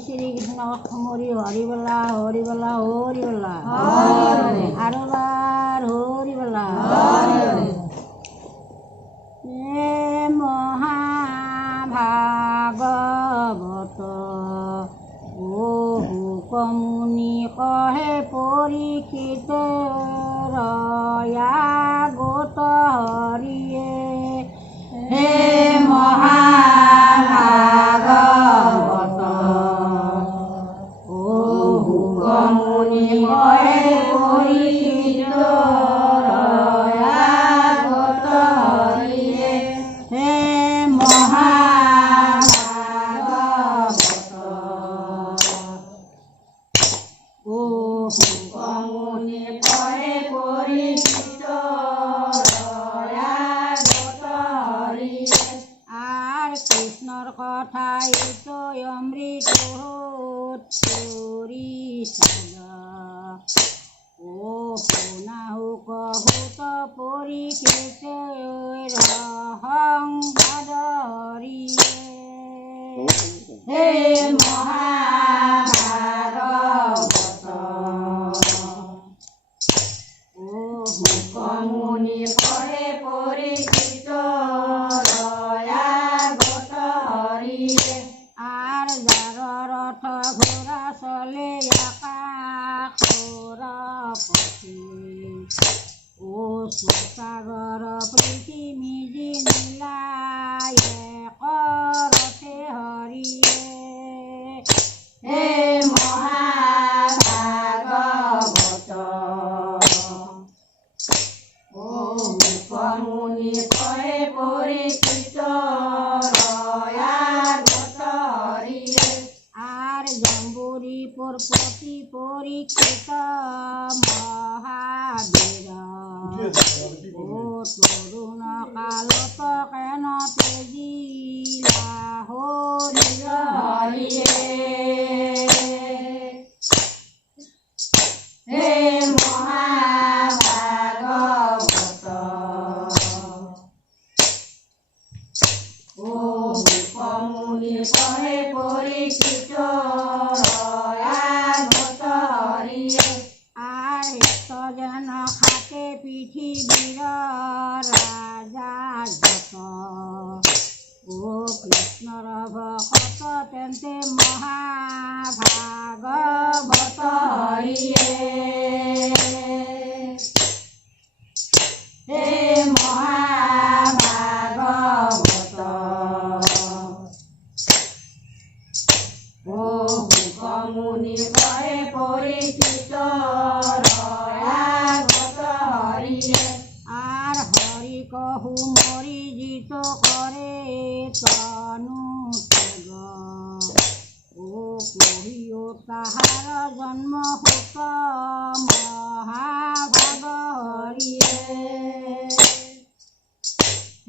श्री कृष्ण हरि हरि बोला हरि बोला हरि बोला आरो बार हरि बोला ये महाभागवत कमुनि कहे परीक्षित रया गोत हरिये हे महाभागवत कमुनि कहे परीक्षित रया गोत हरिये हे कमुनि कहे परीक्षित रया गोत हरिये आर कृष्णर कथाई तो अमृत होरी नाहु कहूत परीक्षित रहंग हरिये हे महाभागवत कमुनि कहे परीक्षित रया गोत हरिये आर जार रथ घोड़ा चले आकाशर पथि सागर पृथ्वी मिलाय करते हरिये हे महाभागवत कमुनि कहे परीक्षित रया गोत हरिये आर जम्बुरी पुरपति परीक्षित महावीर तरुण कालत केन तेजिला हरिये हे महाभागवत कमुनि कहे परीक्षित रया गोत हरिये आर जन खाते पृथ्वीर राजा जत कृष्णर भक्त तेन्ते महाभागवत हरिये हे महाभागवत कमुनि कहे परीक्षित रया गोत हरिये आर हरि कहु मरि जित करे तनु तेग कहियो ताहार जन्म होत महाभाग हरिये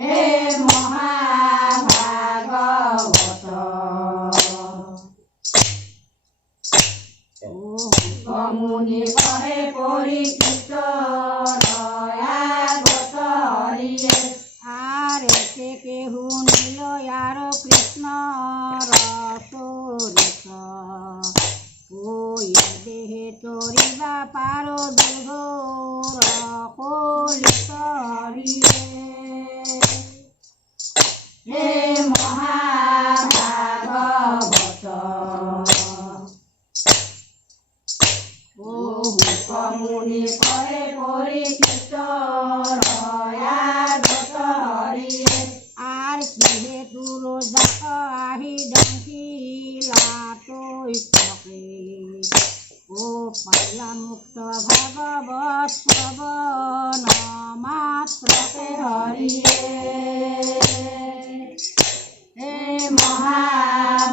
हे महाभागवत कमुनि कहे परीक्षित रया गोत हरिये आर एके केहु नील यार कृष्ण रसोरित देहे तोरिबा पारो देह रकोलित हरिये हे महाभागवत कमुनि कहे परीक्षित रया गोत हरिये आर किहे दूर जाक आहि डंकिला तोय सके पाइला मुक्त भागवत श्रवण मात्रके हरिये हे महाभागवत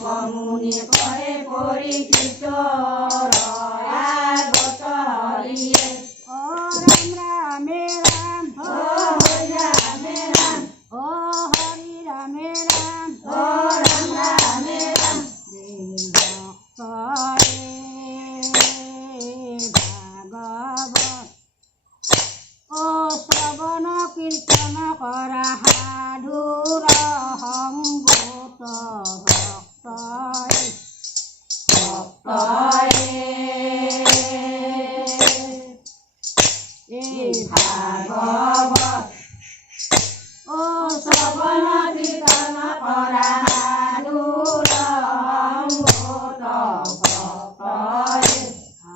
कमुनि कहे परीक्षित रया गोत हरिये ओ राम राम ओ राम राम ओ हरि राम राम ओ राम राम राम भक्त भागवत ओ কৰা সাধুৰ সংগত এই ভাগৱত ও শ্ৰৱণ কীৰ্তন কৰা সাধুৰ সংগত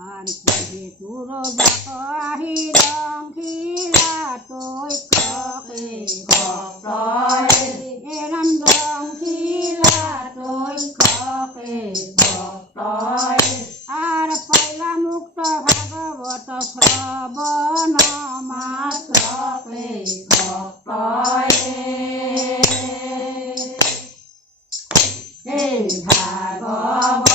আৰ কি তোৰ জাত আহি ৰংখিলা তৈ ককে এৰাম ৰংখিলা তৈ ককে আৰ পয়লা মুক্ত ভাগৱত শ্ৰৱণ মাত্ৰকে এই ভাগৱত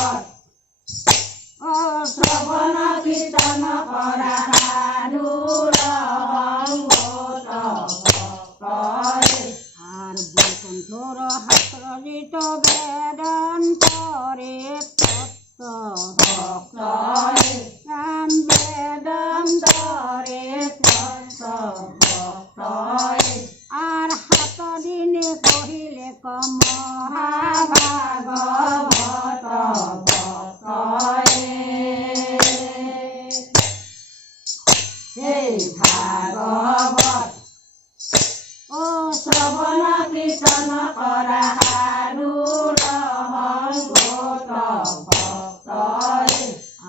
ও শ্ৰৱণ কীৰ্তন কৰা সাধুৰ সংগত আৰ বৈকুণ্ঠৰ শাস্ত্ৰজিত বেদান্তৰে তত্ত্ব ৰাম বেদান্তৰে তত্ত্ব আৰ 7 দিনে কহিলে মহাভাগৱত এই ভাগৱত ও শ্ৰৱণ কীৰ্তন কৰা সাধুৰ সংগত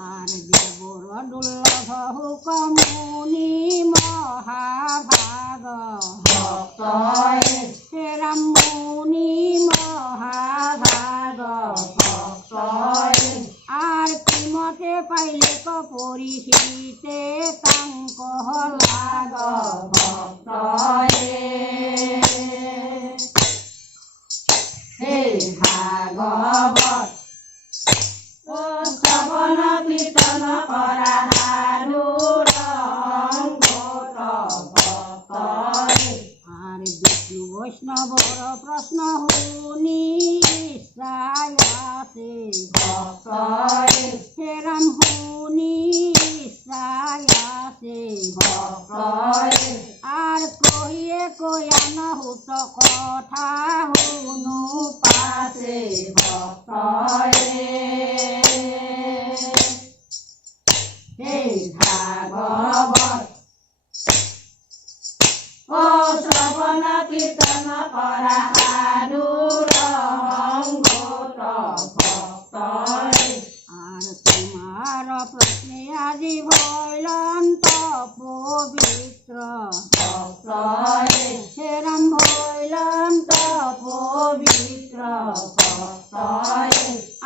আৰ দেৱৰ দুৰ্লভ হুকমুনি মহাভাগ ৰাম মুনি মহাভাগ আৰ কিমতে পাইলে কপৰিহিতে তাংক লাগ এই ভাগৱত ও শ্ৰৱণ কীৰ্তন কৰা সাধুৰ সংগত আৰ বিষ্ণু বৈষ্ণৱৰ প্ৰশ্ন শুনি ইচ্ছায়াছে ৰাম শুনি ইচ্ছায়াছে আৰ কহিয়ে কয়া নহুত কথা শুনো পাছে এই ভাগৱত ও শ্ৰৱণ কীৰ্তন কৰা সাধুৰ সংগত আৰ তোমাৰ প্ৰশ্নে আজি ভৈলন্ত পবিত্ৰ ৰাম ভৈলন্ত পবিত্ৰ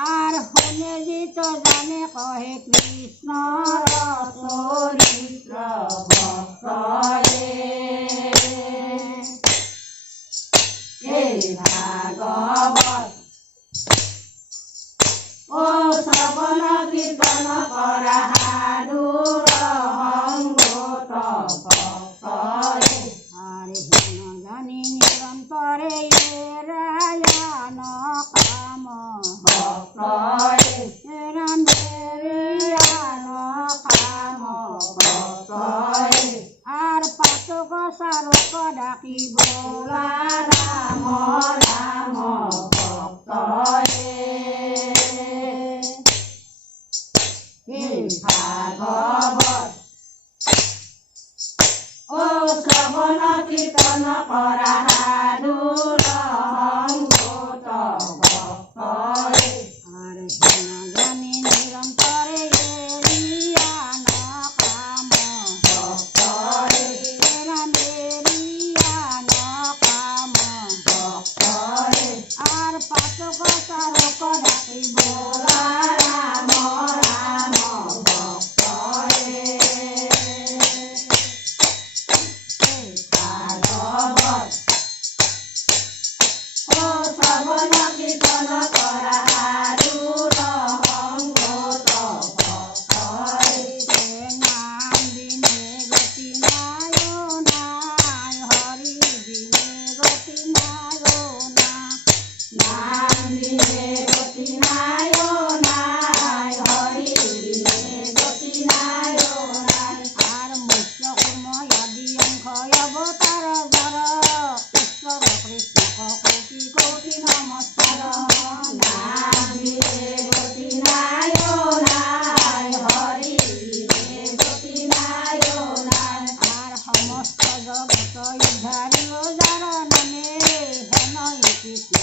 আৰ শুনে জিত জানে কহে কৃষ্ণৰ চৰিত্ৰ এই ভাগৱত ও শ্ৰৱণ কীৰ্তন কৰা সাধুৰ সংগত আৰ হেন জানি নিৰন্তৰে এৰায়ান কাম ৰাম এৰিয়ান কাম আৰ পাতক চাৰক ডাকি বোলা ৰাম ৰাম এই ভাগৱত ও শ্ৰৱণ কীৰ্তন কৰা সাধুৰ সংগত আৰ হেন জানি নিৰন্তৰে এৰিয়ান কাম ৰাম এৰিয়ান কাম আৰ পাতক চাৰক ডাকি বোলা ৰাম ৰাম ভাগৱত জগত উদ্ধাৰিব যাৰ নামে হেনয় কৃষ্ণ